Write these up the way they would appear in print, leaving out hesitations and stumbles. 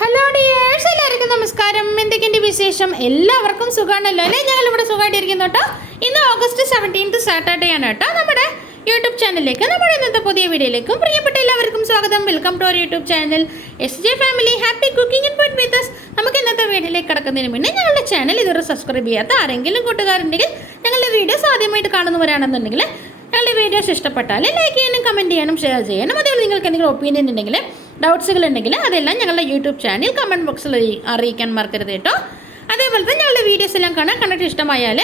Hello dears, എല്ലാവർക്കും നമസ്കാരം. എന്തൊക്കെയുണ്ട് വിശേഷം? എല്ലാവർക്കും സുഖമാണല്ലോ അല്ലേ? ഞങ്ങളിവിടെ സുഖമായിട്ടിരിക്കുന്നു കേട്ടോ. ഇന്ന് ഓഗസ്റ്റ് 17 സാറ്റർഡേ ആണ് കേട്ടോ. നമ്മുടെ യൂട്യൂബ് ചാനലിലേക്ക്, നമ്മുടെ ഇന്നത്തെ പുതിയ വീഡിയോയിലേക്കും പ്രിയപ്പെട്ട എല്ലാവർക്കും സ്വാഗതം. Welcome to our YouTube channel SJ family happy cooking and food with us. നമുക്ക് ഇന്നത്തെ വീഡിയോയിലേക്ക് കടക്കുന്നതിന് മുന്നേ ഞങ്ങളുടെ ചാനൽ ഇതുവരെ സബ്സ്ക്രൈബ് ചെയ്യാത്ത ആരെങ്കിലും കൂട്ടുകാരുണ്ടെങ്കിൽ, ഞങ്ങളുടെ വീഡിയോസ് ആദ്യമായിട്ട് കാണുന്നവരാണെന്നുണ്ടെങ്കിൽ ഞങ്ങളുടെ വീഡിയോസ് ഇഷ്ടപ്പെട്ടാൽ ലൈക്ക് ചെയ്യാനും കമൻറ്റ് ചെയ്യാനും ഷെയർ ചെയ്യാനും, അതുപോലെ നിങ്ങൾക്ക് എന്തെങ്കിലും ഒപ്പീനിയൻ ഉണ്ടെങ്കിൽ, ഡൗട്ട്സുകൾ ഉണ്ടെങ്കിൽ അതെല്ലാം ഞങ്ങളുടെ യൂട്യൂബ് ചാനൽ കമൻറ്റ് ബോക്സിൽ അറിയിക്കാൻ മറക്കരുത് കേട്ടോ. അതേപോലെ തന്നെ ഞങ്ങളുടെ വീഡിയോസ് എല്ലാം കണ്ടിട്ട് ഇഷ്ടമായാൽ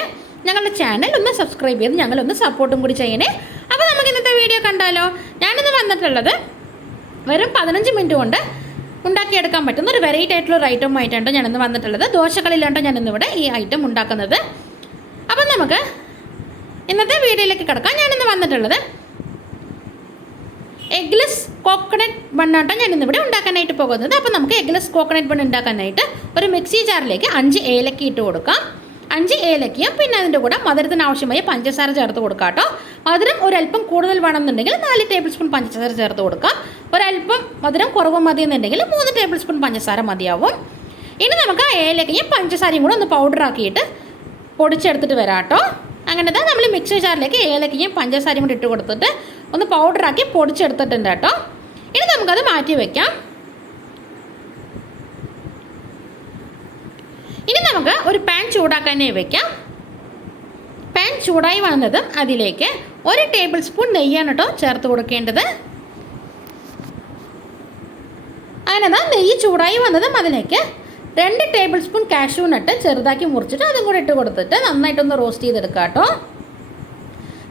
ഞങ്ങളുടെ ചാനൽ ഒന്ന് സബ്സ്ക്രൈബ് ചെയ്ത് ഞങ്ങളൊന്ന് സപ്പോർട്ടും കൂടി ചെയ്യണേ. അപ്പോൾ നമുക്ക് ഇന്നത്തെ വീഡിയോ കണ്ടാലോ? ഞാനിന്ന് വന്നിട്ടുള്ളത് വെറും 15 മിനിറ്റ് കൊണ്ട് ഉണ്ടാക്കിയെടുക്കാൻ പറ്റുന്ന ഒരു വെറൈറ്റി ആയിട്ടുള്ള ഒരു ഐറ്റം ആയിട്ടാണ് ഞാനിന്ന് വന്നിട്ടുള്ളത്. ദോശകളിലാണ്ടോ ഞാനിന്നിവിടെ ഈ ഐറ്റം ഉണ്ടാക്കുന്നത്. അപ്പം നമുക്ക് ഇന്നത്തെ വീഡിയോയിലേക്ക് കിടക്കാം. ഞാനിന്ന് വന്നിട്ടുള്ളത് എഗ്ലെസ് കോക്കനട്ട് ബണ്ണാട്ടോ ഞാനിന്നിവിടെ ഉണ്ടാക്കാനായിട്ട് പോകുന്നത്. അപ്പോൾ നമുക്ക് എഗ്ലെസ് കോക്കനട്ട് ബൺ ഉണ്ടാക്കാനായിട്ട് ഒരു മിക്സി ജാറിലേക്ക് 5 ഏലക്ക ഇട്ട് കൊടുക്കാം. 5 ഏലക്കയും പിന്നെ അതിൻ്റെ കൂടെ മധുരത്തിന് ആവശ്യമായ പഞ്ചസാര ചേർത്ത് കൊടുക്കാം കേട്ടോ. മധുരം ഒരല്പം കൂടുതൽ വേണമെന്നുണ്ടെങ്കിൽ 4 ടേബിൾ സ്പൂൺ പഞ്ചസാര ചേർത്ത് കൊടുക്കാം. ഒരല്പം മധുരം കുറവ് മതി എന്നുണ്ടെങ്കിൽ 3 ടേബിൾ സ്പൂൺ പഞ്ചസാര മതിയാവും. ഇനി നമുക്ക് ഏലക്കയും പഞ്ചസാരയും കൂടെ ഒന്ന് പൗഡറാക്കിയിട്ട് പൊടിച്ചെടുത്തിട്ട് വരാം കേട്ടോ. അങ്ങനത്തെ നമ്മൾ മിക്സി ജാറിലേക്ക് ഏലക്കയും പഞ്ചസാരയും കൂടി ഇട്ട് കൊടുത്തിട്ട് ഒന്ന് പൗഡറാക്കി പൊടിച്ചെടുത്തിട്ടുണ്ട് കേട്ടോ. ഇനി നമുക്കത് മാറ്റി വയ്ക്കാം. ഇനി നമുക്ക് ഒരു പാൻ ചൂടാക്കാനായി വയ്ക്കാം. പാൻ ചൂടായി വന്നതും അതിലേക്ക് 1 ടേബിൾ സ്പൂൺ നെയ്യാണ് കേട്ടോ ചേർത്ത് കൊടുക്കേണ്ടത്. അങ്ങനെ നെയ്യ് ചൂടായി വന്നതും അതിലേക്ക് 2 ടേബിൾ സ്പൂൺ കാഷ്യൂ നട്ട് ചെറുതാക്കി മുറിച്ചിട്ട് അതും കൂടെ ഇട്ട് കൊടുത്തിട്ട് നന്നായിട്ടൊന്ന് റോസ്റ്റ് ചെയ്തെടുക്കാം കേട്ടോ.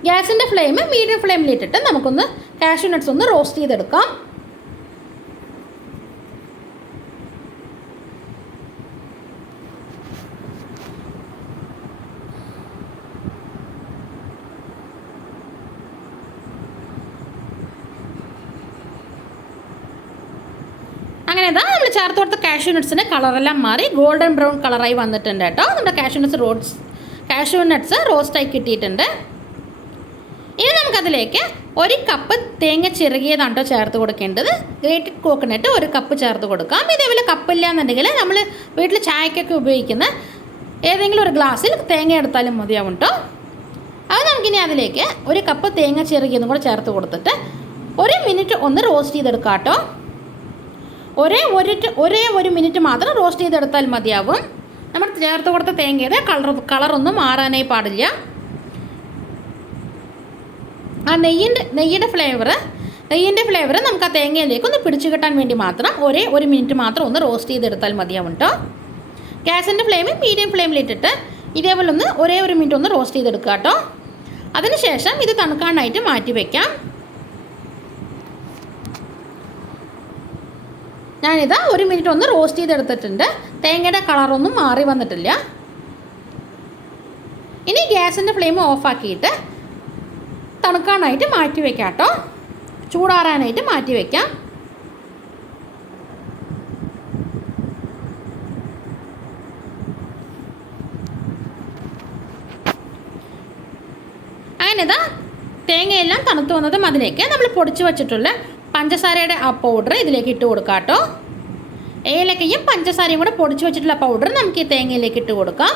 ഗ്യാസിൻ്റെ ഫ്ലെയിം മീഡിയം ഫ്ലെയിമിലിട്ടിട്ട് നമുക്കൊന്ന് കാഷ്യൂ നട്ട്സ് ഒന്ന് റോസ്റ്റ് ചെയ്തെടുക്കാം. അങ്ങനെ നമ്മൾ ചേർത്ത് കൊടുത്ത കാഷ്യൂ നട്ട്സിൻ്റെ കളറെല്ലാം മാറി ഗോൾഡൻ ബ്രൗൺ കളറായി വന്നിട്ടുണ്ട് കേട്ടോ. നമ്മുടെ കാഷ്യൂ നട്ട്സ് റോസ്റ്റായി കിട്ടിയിട്ടുണ്ട്. ഇനി നമുക്കതിലേക്ക് 1 കപ്പ് തേങ്ങ ചിരകിയതാണ് കേട്ടോ ചേർത്ത് കൊടുക്കേണ്ടത്. ഗ്രേറ്റഡ് കോക്കനട്ട് 1 കപ്പ് ചേർത്ത് കൊടുക്കാം. ഇതേപോലെ കപ്പില്ല എന്നുണ്ടെങ്കിൽ നമ്മൾ വീട്ടിൽ ചായക്കൊക്കെ ഉപയോഗിക്കുന്ന ഏതെങ്കിലും ഒരു ഗ്ലാസ്സിൽ തേങ്ങ എടുത്താലും മതിയാവും കേട്ടോ. അത് നമുക്കിനി അതിലേക്ക് 1 കപ്പ് തേങ്ങ ചിരകിയതും കൂടെ ചേർത്ത് കൊടുത്തിട്ട് 1 മിനിറ്റ് ഒന്ന് റോസ്റ്റ് ചെയ്തെടുക്കാം കേട്ടോ. ഒരേ ഒരു മിനിറ്റ് മാത്രം റോസ്റ്റ് ചെയ്തെടുത്താൽ മതിയാവും. നമ്മൾ ചേർത്ത് കൊടുത്ത തേങ്ങയുടെ കളറൊന്നും മാറാനായി പാടില്ല. ആ നെയ്യിൻ്റെ ഫ്ലേവർ നമുക്ക് ആ തേങ്ങയിലേക്ക് ഒന്ന് പിടിച്ചു കിട്ടാൻ വേണ്ടി മാത്രം ഒരു മിനിറ്റ് മാത്രം ഒന്ന് റോസ്റ്റ് ചെയ്തെടുത്താൽ മതിയാവും കേട്ടോ. ഗ്യാസിൻ്റെ ഫ്ലെയിം മീഡിയം ഫ്ലെയിമിലിട്ടിട്ട് ഇതേപോലെ ഒന്ന് ഒരു മിനിറ്റ് ഒന്ന് റോസ്റ്റ് ചെയ്തെടുക്കുക കേട്ടോ. അതിനുശേഷം ഇത് തണുക്കാനായിട്ട് മാറ്റി വയ്ക്കാം. ഞാനിതാ 1 മിനിറ്റ് ഒന്ന് റോസ്റ്റ് ചെയ്തെടുത്തിട്ടുണ്ട്. തേങ്ങയുടെ കളറൊന്നും മാറി വന്നിട്ടില്ല. ഇനി ഗ്യാസിൻ്റെ ഫ്ലെയിം ഓഫാക്കിയിട്ട് തണുക്കാനായിട്ട് മാറ്റി വയ്ക്കാം കേട്ടോ. ചൂടാറാനായിട്ട് മാറ്റി വയ്ക്കാം. അങ്ങനെ ഇതാ തേങ്ങയെല്ലാം തണുത്ത് വന്നതും അതിലേക്ക് നമ്മൾ പൊടിച്ച് വച്ചിട്ടുള്ള പഞ്ചസാരയുടെ ആ പൗഡർ ഇതിലേക്ക് ഇട്ട് കൊടുക്കാം കേട്ടോ. ഏലക്കയും പഞ്ചസാരയും കൂടെ പൊടിച്ച് വെച്ചിട്ടുള്ള പൗഡർ നമുക്ക് ഈ തേങ്ങയിലേക്ക് ഇട്ട് കൊടുക്കാം.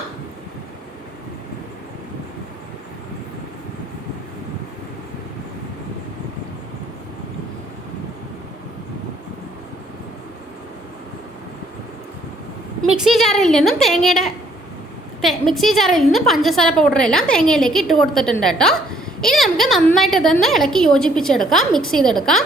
മിക്സി ജാറിൽ നിന്നും പഞ്ചസാര പൗഡറെല്ലാം തേങ്ങയിലേക്ക് ഇട്ട് കൊടുത്തിട്ടുണ്ട് കേട്ടോ. ഇനി നമുക്ക് നന്നായിട്ട് ഇതൊന്ന് ഇളക്കി യോജിപ്പിച്ചെടുക്കാം, മിക്സ് ചെയ്തെടുക്കാം.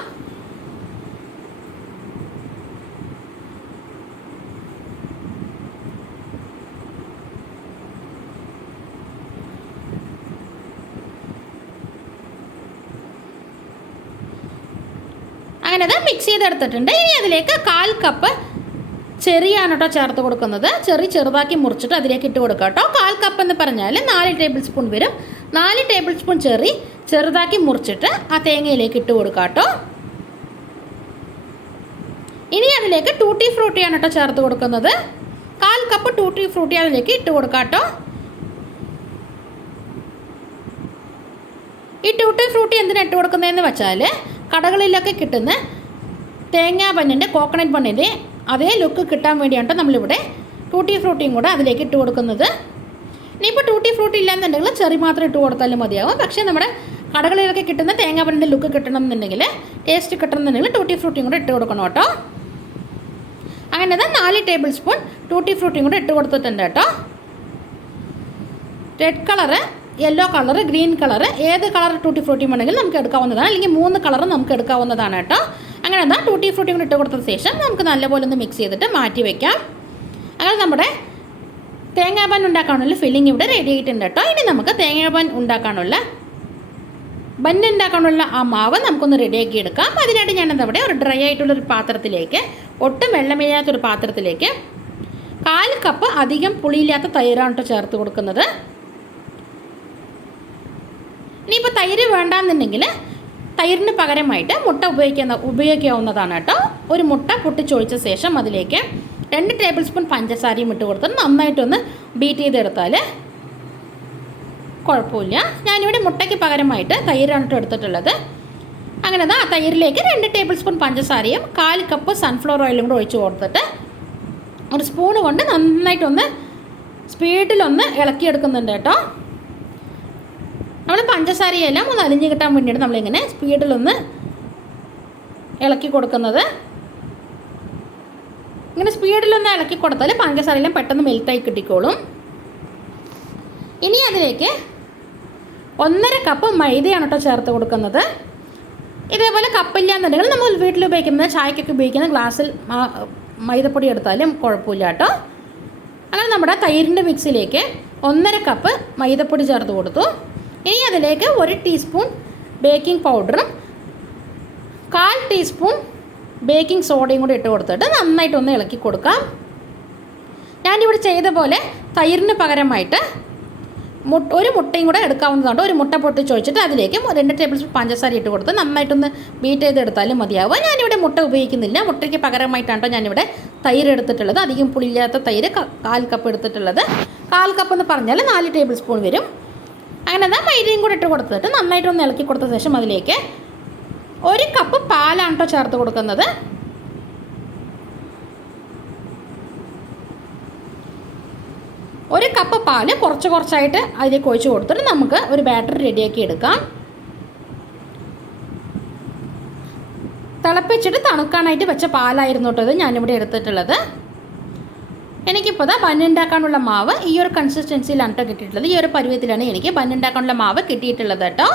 അങ്ങനെ അത് മിക്സ് ചെയ്തെടുത്തിട്ടുണ്ട്. ഇനി അതിലേക്ക് 1/4 കപ്പ് ചെറിയാണ് കേട്ടോ ചേർത്ത് കൊടുക്കുന്നത്. ചെറുതാക്കി മുറിച്ചിട്ട് അതിലേക്ക് ഇട്ട് കൊടുക്കുക കേട്ടോ. 1/4 കപ്പ് എന്ന് പറഞ്ഞാൽ 4 ടേബിൾ സ്പൂൺ വരും. 4 ടേബിൾ സ്പൂൺ ചെറുതാക്കി മുറിച്ചിട്ട് ആ തേങ്ങയിലേക്ക് ഇട്ട് കൊടുക്കുക കേട്ടോ. ഇനി അതിലേക്ക് ടൂട്ടി ഫ്രൂട്ടിയാണ് കേട്ടോ ചേർത്ത് കൊടുക്കുന്നത്. 1/4 കപ്പ് ടൂട്ടി ഫ്രൂട്ടി അതിലേക്ക് ഇട്ട് കൊടുക്കുക കേട്ടോ. ഈ ടൂട്ടി ഫ്രൂട്ടി എന്തിനാണ് ഇട്ട് കൊടുക്കുന്നതെന്ന് വെച്ചാൽ കടകളിലൊക്കെ കിട്ടുന്ന തേങ്ങാ ബണ്ണിൻ്റെ കോക്കനട്ട് ബണ്ണിൻ്റെ അതേ ലുക്ക് കിട്ടാൻ വേണ്ടിയാണ് നമ്മളിവിടെ ടൂട്ടി ഫ്രൂട്ടിയും കൂടെ അതിലേക്ക് ഇട്ട് കൊടുക്കുന്നത്. ഇനിയിപ്പോൾ ടൂട്ടി ഫ്രൂട്ടി ഇല്ലാന്നുണ്ടെങ്കിൽ ചെറി മാത്രം ഇട്ട് കൊടുത്താലും മതിയാവും. പക്ഷേ നമ്മുടെ കടകളിലൊക്കെ കിട്ടുന്ന തേങ്ങാപ്പാലിൻ്റെ ലുക്ക് കിട്ടണം എന്നുണ്ടെങ്കിൽ, ടേസ്റ്റ് കിട്ടണം എന്നുണ്ടെങ്കിൽ ടൂട്ടി ഫ്രൂട്ടിയും കൂടെ ഇട്ട് കൊടുക്കണം കേട്ടോ. അങ്ങനെ 4 ടേബിൾ സ്പൂൺ ടൂട്ടി ഫ്രൂട്ടിയും കൂടെ ഇട്ട് കൊടുത്തിട്ടുണ്ട് കേട്ടോ. Red colour, yellow colour, green colour, ഏത് കളർ ടൂട്ടി ഫ്രൂട്ടി വേണമെങ്കിലും നമുക്ക് എടുക്കാവുന്നതാണ്. അല്ലെങ്കിൽ 3 കളറും നമുക്ക് എടുക്കാവുന്നതാണ് കേട്ടോ. അങ്ങനെ ടൂട്ടി ഫ്രൂട്ടി കൂടെ ഇട്ട് കൊടുത്ത ശേഷം നമുക്ക് നല്ലപോലെ ഒന്ന് മിക്സ് ചെയ്തിട്ട് മാറ്റി വയ്ക്കാം. അങ്ങനെ നമ്മുടെ തേങ്ങാപ്പാൻ ഉണ്ടാക്കാനുള്ള ഫില്ലിംഗ് ഇവിടെ റെഡി ആയിട്ടുണ്ട് കേട്ടോ. ഇനി നമുക്ക് തേങ്ങാപ്പാൻ ഉണ്ടാക്കാനുള്ള ബന്ന് ഉണ്ടാക്കാനുള്ള ആ മാവ് നമുക്കൊന്ന് റെഡിയാക്കി എടുക്കാം. അതിനായിട്ട് ഞാനെന്താ ഇവിടെ ഒരു ഡ്രൈ ആയിട്ടുള്ളൊരു പാത്രത്തിലേക്ക്, ഒട്ടും വെള്ളമില്ലാത്തൊരു പാത്രത്തിലേക്ക് 1/4 കപ്പ് അധികം പുളിയില്ലാത്ത തൈരാണ് കേട്ടോ ചേർത്ത് കൊടുക്കുന്നത്. ഇനിയിപ്പോൾ തൈര് വേണ്ടാന്നുണ്ടെങ്കിൽ തൈരിന് പകരമായിട്ട് മുട്ട ഉപയോഗിക്കാവുന്നതാണ് കേട്ടോ. ഒരു മുട്ട പൊട്ടിച്ചൊഴിച്ച ശേഷം അതിലേക്ക് 2 ടേബിൾ സ്പൂൺ പഞ്ചസാരയും ഇട്ട് കൊടുത്ത് നന്നായിട്ടൊന്ന് ബീറ്റ് ചെയ്തെടുത്താൽ കുഴപ്പമില്ല. ഞാനിവിടെ മുട്ടയ്ക്ക് പകരമായിട്ട് തൈരാണ് കേട്ടോ എടുത്തിട്ടുള്ളത്. അങ്ങനെ ആ തൈരിലേക്ക് 2 ടേബിൾ സ്പൂൺ പഞ്ചസാരയും 1/4 കപ്പ് സൺഫ്ലവർ ഓയിലും കൂടെ ഒഴിച്ച് കൊടുത്തിട്ട് ഒരു സ്പൂണ് കൊണ്ട് നന്നായിട്ടൊന്ന് സ്പീഡിലൊന്ന് ഇളക്കിയെടുക്കുന്നുണ്ട് കേട്ടോ. നമ്മൾ പഞ്ചസാരയെല്ലാം ഒന്ന് അലിഞ്ഞ് കിട്ടാൻ വേണ്ടിയിട്ട് നമ്മളിങ്ങനെ സ്പീഡിലൊന്ന് ഇളക്കി കൊടുക്കുന്നത്. ഇങ്ങനെ സ്പീഡിലൊന്ന് ഇളക്കി കൊടുത്താൽ പഞ്ചസാരയെല്ലാം പെട്ടെന്ന് മെൽറ്റായി കിട്ടിക്കോളും. ഇനി അതിലേക്ക് 1.5 കപ്പ് മൈദയാണ് കേട്ടോ ചേർത്ത് കൊടുക്കുന്നത്. ഇതേപോലെ കപ്പില്ല എന്നുണ്ടെങ്കിൽ നമ്മൾ വീട്ടിൽ ഉപയോഗിക്കുന്ന ചായക്കൊക്കെ ഉപയോഗിക്കുന്ന ഗ്ലാസ്സിൽ മൈദപ്പൊടി എടുത്താലും കുഴപ്പമില്ല കേട്ടോ. അങ്ങനെ നമ്മുടെ തൈരിൻ്റെ മിക്സിലേക്ക് 1.5 കപ്പ് മൈദപ്പൊടി ചേർത്ത് കൊടുത്തു. ഇനി അതിലേക്ക് 1 ടീസ്പൂൺ ബേക്കിംഗ് പൗഡറും 1/4 ടീസ്പൂൺ ബേക്കിംഗ് സോഡയും കൂടി ഇട്ട് കൊടുത്തിട്ട് നന്നായിട്ടൊന്ന് ഇളക്കി കൊടുക്കാം. ഞാനിവിടെ ചെയ്ത പോലെ തൈരിന് പകരമായിട്ട് ഒരു മുട്ടയും കൂടെ എടുക്കാവുന്നതാണ്. ഒരു മുട്ട പൊട്ടിച്ചൊഴിച്ചിട്ട് അതിലേക്ക് 2 ടേബിൾ സ്പൂൺ പഞ്ചസാര ഇട്ട് കൊടുത്ത് നന്നായിട്ടൊന്ന് ബീറ്റ് ചെയ്തെടുത്താലും മതിയാവുക. ഞാനിവിടെ മുട്ട ഉപയോഗിക്കുന്നില്ല. മുട്ടയ്ക്ക് പകരമായിട്ടാണ് ഞാനിവിടെ തൈര് എടുത്തിട്ടുള്ളത്. അധികം പുളിയില്ലാത്ത തൈര് 1/4 കപ്പ് എടുത്തിട്ടുള്ളത്. 1/4 കപ്പ് എന്ന് പറഞ്ഞാൽ 4 ടേബിൾ സ്പൂൺ വരും. അങ്ങനെ മൈദയും കൂടെ ഇട്ട് കൊടുത്തിട്ട് നന്നായിട്ടൊന്ന് ഇളക്കി കൊടുത്ത ശേഷം അതിലേക്ക് 1 കപ്പ് പാലാണ് കേട്ടോ ചേർത്ത് കൊടുക്കുന്നത്. ഒരു കപ്പ് പാല് കുറച്ചായിട്ട് അതിലേക്ക് ഒഴിച്ച് കൊടുത്തിട്ട് നമുക്ക് ഒരു ബാറ്റർ റെഡിയാക്കി എടുക്കാം. തിളപ്പിച്ചിട്ട് തണുക്കാനായിട്ട് വെച്ച പാലായിരുന്നു കേട്ടോ ഇത് ഞാനിവിടെ എടുത്തിട്ടുള്ളത്. എനിക്കിപ്പോൾ ബന്നുണ്ടാക്കാനുള്ള മാവ് ഈ ഒരു കൺസിസ്റ്റൻസിയിലാണ് കേട്ടോ കിട്ടിയിട്ടുള്ളത്. ഈ ഒരു പരുവത്തിലാണ് എനിക്ക് ബന്നുണ്ടാക്കാനുള്ള മാവ് കിട്ടിയിട്ടുള്ളത് കേട്ടോ.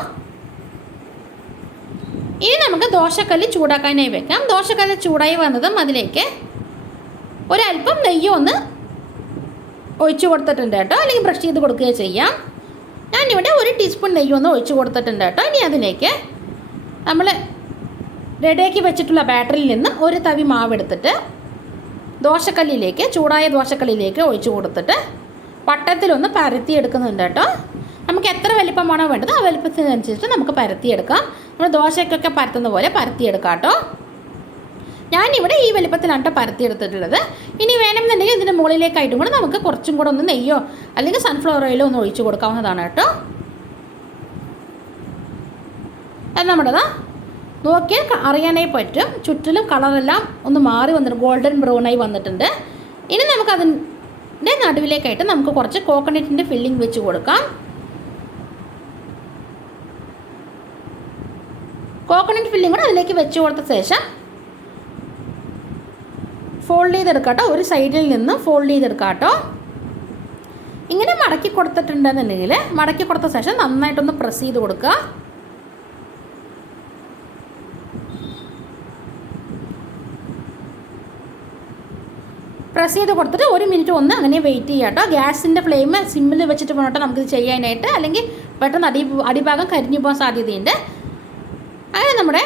ഇനി നമുക്ക് ദോശക്കല്ല് ചൂടാക്കാനായി വെക്കാം. ദോശക്കല്ല് ചൂടായി വന്നതും അതിലേക്ക് ഒരല്പം നെയ്യ് ഒന്ന് ഒഴിച്ച് കൊടുത്തിട്ടുണ്ട് കേട്ടോ. അല്ലെങ്കിൽ ബ്രഷ് ചെയ്ത് കൊടുക്കുകയോ ചെയ്യാം. ഞാനിവിടെ 1 ടീസ്പൂൺ നെയ്യ് ഒന്ന് ഒഴിച്ച് കൊടുത്തിട്ടുണ്ട് കേട്ടോ. ഇനി അതിലേക്ക് നമ്മൾ റെഡിയാക്കി വെച്ചിട്ടുള്ള ബാറ്ററിൽ നിന്നും ഒരു തവി മാവ് എടുത്തിട്ട് ദോശക്കല്ലിലേക്ക്, ചൂടായ ദോശക്കല്ലിലേക്ക് ഒഴിച്ച് കൊടുത്തിട്ട് വട്ടത്തിലൊന്ന് പരത്തിയെടുക്കുന്നുണ്ട് കേട്ടോ. നമുക്ക് എത്ര വലിപ്പമാണോ വേണ്ടത് ആ വലിപ്പത്തിനനുസരിച്ച് നമുക്ക് പരത്തിയെടുക്കാം. നമ്മൾ ദോശയ്ക്കൊക്കെ പരത്തുന്ന പോലെ പരത്തിയെടുക്കാം കേട്ടോ. ഞാനിവിടെ ഈ വലിപ്പത്തിലാണ് കേട്ടോ പരത്തിയെടുത്തിട്ടുള്ളത്. ഇനി വേണമെന്നുണ്ടെങ്കിൽ ഇതിൻ്റെ മുകളിലേക്കായിട്ടും കൂടെ നമുക്ക് കുറച്ചും കൂടെ ഒന്ന് നെയ്യോ അല്ലെങ്കിൽ സൺഫ്ലവർ ഓയിലോ ഒന്ന് ഒഴിച്ച് കൊടുക്കാവുന്നതാണ് കേട്ടോ. അത് നമ്മുടേതാ നോക്കിയാൽ അറിയാനായി പറ്റും. ചുറ്റിലും കളറെല്ലാം ഒന്ന് മാറി വന്നിട്ട് ഗോൾഡൻ ബ്രൗണായി വന്നിട്ടുണ്ട്. ഇനി നമുക്കതിൻ്റെ നടുവിലേക്കായിട്ട് നമുക്ക് കുറച്ച് കോക്കനട്ടിൻ്റെ ഫില്ലിംഗ് വെച്ച് കൊടുക്കാം. കോക്കനട്ട് ഫില്ലിംഗ് കൂടെ അതിലേക്ക് വെച്ച് കൊടുത്ത ശേഷം ഫോൾഡ് ചെയ്തെടുക്കാം കേട്ടോ. ഒരു സൈഡിൽ നിന്ന് ഫോൾഡ് ചെയ്തെടുക്കാം കേട്ടോ. ഇങ്ങനെ മടക്കി കൊടുത്തിട്ടുണ്ടെന്നുണ്ടെങ്കിൽ മടക്കി കൊടുത്ത ശേഷം നന്നായിട്ടൊന്ന് പ്രസ് ചെയ്ത് കൊടുക്കുക. പ്രസ് ചെയ്ത് കൊടുത്തിട്ട് 1 മിനിറ്റ് ഒന്ന് അങ്ങനെ വെയിറ്റ് ചെയ്യാം കേട്ടോ. ഗ്യാസിൻ്റെ ഫ്ലെയിം സിമ്മിൽ വെച്ചിട്ട് വേണം നമുക്കിത് ചെയ്യാനായിട്ട്. അല്ലെങ്കിൽ പെട്ടെന്ന് അടിഭാഗം കരിഞ്ഞു പോകാൻ സാധ്യതയുണ്ട്. അങ്ങനെ നമ്മുടെ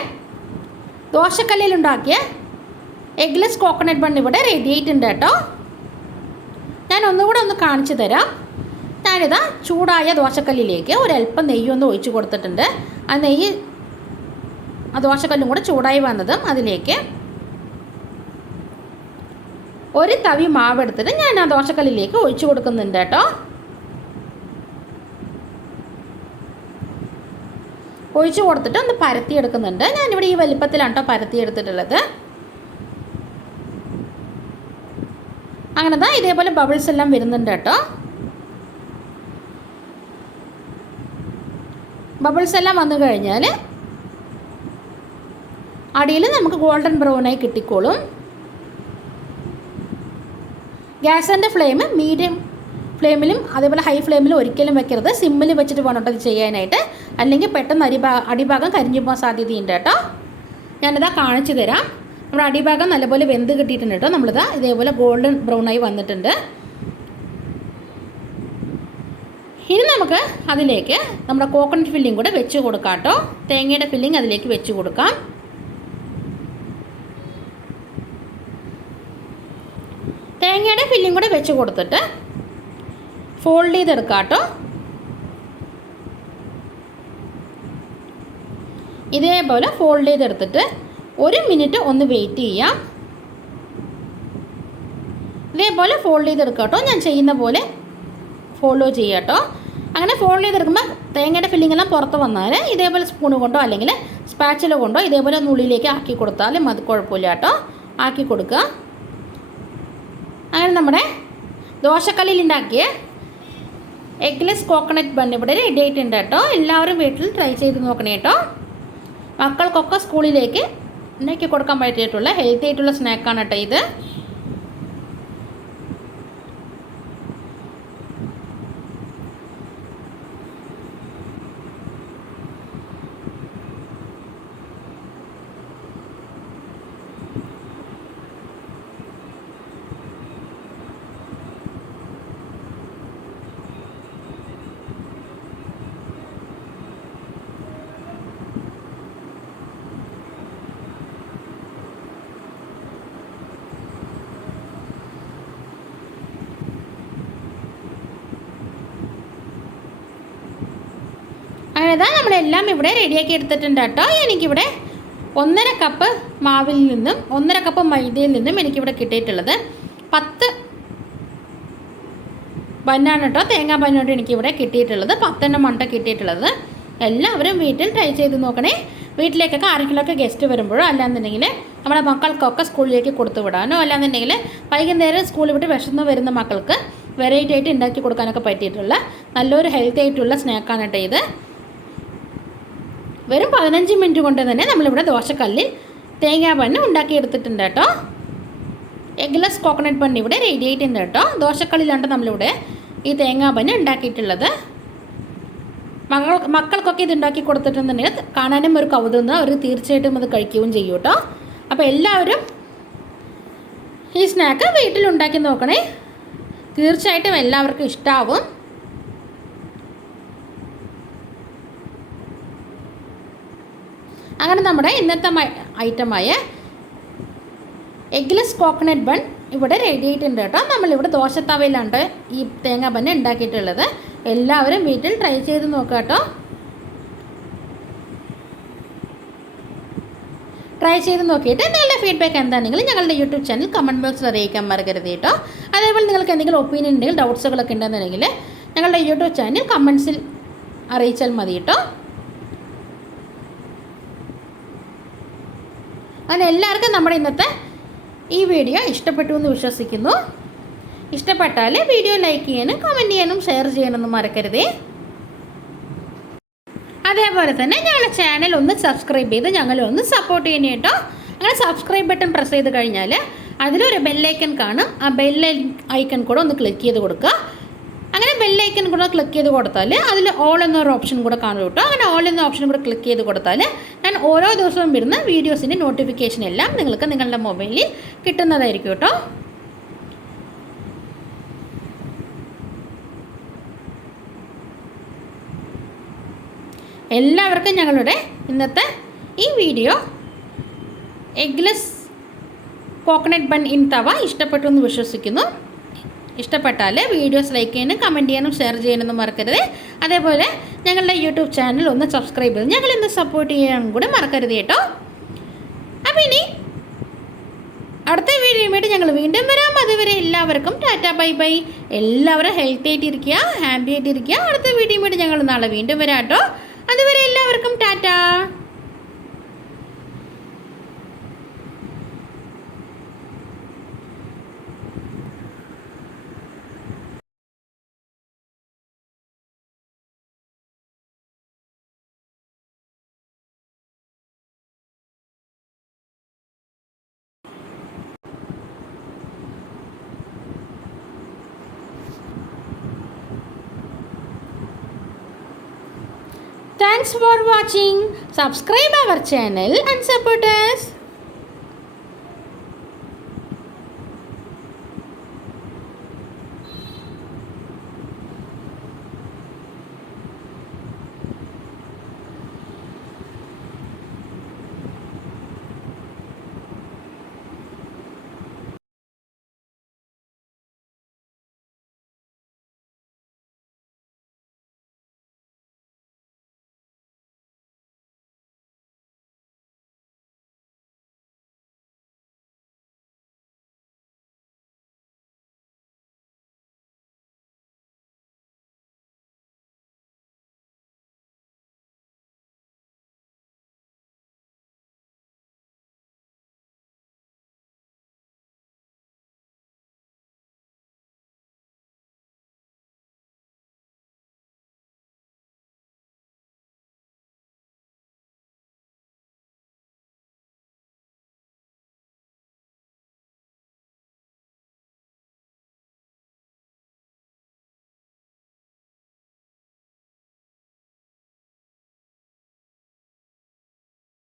ദോശക്കല്ലിലുണ്ടാക്കിയ എഗ്ലെസ് കോക്കനട്ട് ബൺ ഇവിടെ റെഡി ആയിട്ടുണ്ട് കേട്ടോ. ഞാൻ ഒന്നുകൂടെ ഒന്ന് കാണിച്ചു തരാം. ഞാനിതാ ചൂടായ ദോശക്കല്ലിലേക്ക് ഒരല്പം നെയ്യൊന്ന് ഒഴിച്ച് കൊടുത്തിട്ടുണ്ട്. ആ നെയ്യ് ആ ദോശക്കല്ലും കൂടെ ചൂടായി വന്നതും അതിലേക്ക് ഒരു തവി മാവ് എടുത്തിട്ട് ഞാൻ ആ ദോശക്കല്ലിലേക്ക് ഒഴിച്ച് കൊടുക്കുന്നുണ്ട് കേട്ടോ. ഒഴിച്ച് കൊടുത്തിട്ട് ഒന്ന് പരത്തിയെടുക്കുന്നുണ്ട്. ഞാനിവിടെ ഈ വലിപ്പത്തിലാണ് കേട്ടോ പരത്തിയെടുത്തിട്ടുള്ളത്. അങ്ങനെ ഇതേപോലെ ബബിൾസ് എല്ലാം വരുന്നുണ്ട് കേട്ടോ. ബബിൾസ് എല്ലാം വന്നു കഴിഞ്ഞാൽ അടിയിൽ നമുക്ക് ഗോൾഡൻ ബ്രൗണായി കിട്ടിക്കോളും. ഗ്യാസിൻ്റെ ഫ്ലെയിം മീഡിയം ഫ്ലെയിമിലും അതേപോലെ ഹൈ ഫ്ലെയിമിലും ഒരിക്കലും വെക്കരുത്. സിമ്മിൽ വെച്ചിട്ട് വേണം ഇത് ചെയ്യാനായിട്ട്, അല്ലെങ്കിൽ പെട്ടെന്ന് അടിഭാഗം കരിഞ്ഞു പോകാൻ സാധ്യതയുണ്ട് കേട്ടോ. ഞാനിതാ കാണിച്ചു തരാം. നമ്മുടെ അടിഭാഗം നല്ലപോലെ വെന്ത് കിട്ടിയിട്ടുണ്ട് കേട്ടോ. നമ്മളിതാ ഇതേപോലെ ഗോൾഡൻ ബ്രൗണായി വന്നിട്ടുണ്ട്. ഇനി നമുക്ക് അതിലേക്ക് നമ്മുടെ കോക്കനട്ട് ഫില്ലിംഗ് കൂടെ വെച്ച് കൊടുക്കാം കേട്ടോ. തേങ്ങയുടെ ഫില്ലിംഗ് അതിലേക്ക് വെച്ച് കൊടുക്കാം. തേങ്ങയുടെ ഫില്ലിംഗ് കൂടെ വെച്ച് കൊടുത്തിട്ട് ഫോൾഡ് ചെയ്തെടുക്കാം കേട്ടോ. ഇതേപോലെ ഫോൾഡ് ചെയ്തെടുത്തിട്ട് 1 മിനിറ്റ് ഒന്ന് വെയിറ്റ് ചെയ്യാം. ഇതേപോലെ ഫോൾഡ് ചെയ്തെടുക്കാം കേട്ടോ. ഞാൻ ചെയ്യുന്ന പോലെ ഫോളോ ചെയ്യാം കേട്ടോ. അങ്ങനെ ഫോൾഡ് ചെയ്തെടുക്കുമ്പോൾ തേങ്ങയുടെ ഫില്ലിംഗ് എല്ലാം പുറത്ത് വന്നാൽ ഇതേപോലെ സ്പൂണ് കൊണ്ടോ അല്ലെങ്കിൽ സ്പാച്ചില കൊണ്ടോ ഇതേപോലെ ഉള്ളിലേക്ക് ആക്കി കൊടുത്താലും അത് കുഴപ്പമില്ല കേട്ടോ. ആക്കി കൊടുക്കുക. അങ്ങനെ നമ്മുടെ ദോശക്കല്ലിൽ ഉണ്ടാക്കിയ എഗ്ലെസ് കോക്കനട്ട് ബൺ ഇവിടെ റെഡി ആയിട്ടുണ്ട് കേട്ടോ. എല്ലാവരും വീട്ടിൽ ട്രൈ ചെയ്ത് നോക്കണേ കേട്ടോ. മക്കൾക്കൊക്കെ സ്കൂളിലേക്ക് ഉണ്ടാക്കി കൊടുക്കാൻ പറ്റിയിട്ടുള്ള ഹെൽത്തി ആയിട്ടുള്ള സ്നാക്കാണ് കേട്ടോ ഇത്. അങ്ങനെ നമ്മളെല്ലാം ഇവിടെ റെഡിയാക്കി എടുത്തിട്ടുണ്ട് കേട്ടോ. എനിക്കിവിടെ 1.5 കപ്പ് മാവിൽ നിന്നും 1.5 കപ്പ് മൈദയിൽ നിന്നും എനിക്കിവിടെ കിട്ടിയിട്ടുള്ളത് 10 ബന്നാണ് കേട്ടോ. തേങ്ങാ ബന്നോട്ട് എനിക്കിവിടെ കിട്ടിയിട്ടുള്ളത് 10 എണ്ണം കിട്ടിയിട്ടുള്ളത്. എല്ലാവരും വീട്ടിൽ ട്രൈ ചെയ്ത് നോക്കണേ. വീട്ടിലേക്കൊക്കെ ആരെങ്കിലുമൊക്കെ ഗസ്റ്റ് വരുമ്പോഴോ അല്ലാന്നുണ്ടെങ്കിൽ നമ്മുടെ മക്കൾക്കൊക്കെ സ്കൂളിലേക്ക് കൊടുത്തു വിടാനോ അല്ലാന്നുണ്ടെങ്കിൽ വൈകുന്നേരം സ്കൂളിൽ വിട്ട് വിശന്ന് വരുന്ന മക്കൾക്ക് വെറൈറ്റി ആയിട്ട് ഉണ്ടാക്കി കൊടുക്കാനൊക്കെ പറ്റിയിട്ടുള്ള നല്ലൊരു ഹെൽത്തി ആയിട്ടുള്ള സ്നാക്കാണ് കേട്ടോ ഇത്. വെറും 15 മിനിറ്റ് കൊണ്ട് തന്നെ നമ്മളിവിടെ ദോശക്കല്ലിൽ തേങ്ങാ ബണ്ണ് ഉണ്ടാക്കിയെടുത്തിട്ടുണ്ട് കേട്ടോ. എഗ്ലെസ് കോക്കനട്ട് ബണ്ണ് ഇവിടെ റെഡി ആയിട്ടുണ്ട് കേട്ടോ. ദോശക്കല്ലിലാണ് നമ്മളിവിടെ ഈ തേങ്ങാ ബണ്ണ് ഉണ്ടാക്കിയിട്ടുള്ളത്. മക്കൾക്കൊക്കെ ഇത് ഉണ്ടാക്കി കൊടുത്തിട്ടുണ്ടെങ്കിൽ കാണാനും ഒരു കൗതുകം, അവർ തീർച്ചയായിട്ടും അത് കഴിക്കുകയും ചെയ്യും കേട്ടോ. അപ്പോൾ എല്ലാവരും ഈ സ്നാക്ക് വീട്ടിലുണ്ടാക്കി നോക്കണേ. തീർച്ചയായിട്ടും എല്ലാവർക്കും ഇഷ്ടമാവും. അങ്ങനെ നമ്മുടെ ഇന്നത്തെ ഐറ്റമായ എഗ്ലെസ് കോക്കനട്ട് ബൺ ഇവിടെ റെഡി ആയിട്ടുണ്ട് കേട്ടോ. നമ്മളിവിടെ ദോശത്തവയിലാണ് ഈ തേങ്ങാ ബണ്ണ് ഉണ്ടാക്കിയിട്ടുള്ളത്. എല്ലാവരും വീട്ടിൽ ട്രൈ ചെയ്ത് നോക്കുക കേട്ടോ. ട്രൈ ചെയ്ത് നോക്കിയിട്ട് നിങ്ങളുടെ ഫീഡ്ബാക്ക് എന്താണെങ്കിലും ഞങ്ങളുടെ യൂട്യൂബ് ചാനൽ കമൻറ്റ് ബോക്സിൽ അറിയിക്കാൻ മറക്കരുത് കേട്ടോ. അതേപോലെ നിങ്ങൾക്ക് എന്തെങ്കിലും ഒപ്പീനിയൻ ഉണ്ടെങ്കിൽ ഡൗട്ട്സുകളൊക്കെ ഉണ്ടെന്നുണ്ടെങ്കിൽ ഞങ്ങളുടെ യൂട്യൂബ് ചാനൽ കമൻസിൽ അറിയിച്ചാൽ മതി കേട്ടോ. അങ്ങനെ എല്ലാവർക്കും നമ്മുടെ ഇന്നത്തെ ഈ വീഡിയോ ഇഷ്ടപ്പെട്ടു എന്ന് വിശ്വസിക്കുന്നു. ഇഷ്ടപ്പെട്ടാൽ വീഡിയോ ലൈക്ക് ചെയ്യാനും കമൻറ്റ് ചെയ്യാനും ഷെയർ ചെയ്യാനൊന്നും മറക്കരുതേ. അതേപോലെ തന്നെ ഞങ്ങളുടെ ചാനൽ ഒന്ന് സബ്സ്ക്രൈബ് ചെയ്ത് ഞങ്ങളൊന്ന് സപ്പോർട്ട് ചെയ്യണം കേട്ടോ. അങ്ങനെ സബ്സ്ക്രൈബ് ബട്ടൺ പ്രസ് ചെയ്ത് കഴിഞ്ഞാൽ അതിലൊരു ബെല്ലൈക്കൺ കാണും. ആ ബെല്ലൈക്കൺ കൂടെ ഒന്ന് ക്ലിക്ക് ചെയ്ത് കൊടുക്കുക. അങ്ങനെ ബെല്ലൈക്കൺ കൂടെ ക്ലിക്ക് ചെയ്ത് കൊടുത്താൽ അതിൽ ഓൾ എന്നൊരു ഓപ്ഷൻ കൂടെ കാണും കേട്ടോ. അങ്ങനെ ഓൾ എന്ന ഓപ്ഷൻ കൂടെ ക്ലിക്ക് ചെയ്ത് കൊടുത്താൽ ഞാൻ ഓരോ ദിവസവും വരുന്ന വീഡിയോസിൻ്റെ നോട്ടിഫിക്കേഷൻ എല്ലാം നിങ്ങൾക്ക് നിങ്ങളുടെ മൊബൈലിൽ കിട്ടുന്നതായിരിക്കും കേട്ടോ. എല്ലാവർക്കും ഞങ്ങളുടെ ഇന്നത്തെ ഈ video eggless coconut bun in tawa ഇഷ്ടപ്പെട്ടു എന്ന് വിശ്വസിക്കുന്നു. ഇഷ്ടപ്പെട്ടാൽ വീഡിയോസ് ലൈക്ക് ചെയ്യാനും കമൻറ്റ് ചെയ്യാനും ഷെയർ ചെയ്യാനൊന്നും മറക്കരുത്. അതേപോലെ ഞങ്ങളുടെ യൂട്യൂബ് ചാനൽ ഒന്ന് സബ്സ്ക്രൈബ് ചെയ്ത് ഞങ്ങളിന്ന് സപ്പോർട്ട് ചെയ്യാനും കൂടെ മറക്കരുത് കേട്ടോ. അപ്പോൾ ഇനി അടുത്ത വീഡിയോയുമായിട്ട് ഞങ്ങൾ വീണ്ടും വരാം. അതുവരെ എല്ലാവർക്കും ടാറ്റാ ബൈ ബൈ. എല്ലാവരും ഹെൽത്തി ആയിട്ടിരിക്കുക, ഹാപ്പി ആയിട്ടിരിക്കുക. അടുത്ത വീഡിയോയുമായിട്ട് ഞങ്ങൾ നാളെ വീണ്ടും വരാം കേട്ടോ. അതുവരെ എല്ലാവർക്കും Tata. Thanks for watching. Subscribe our channel and support us.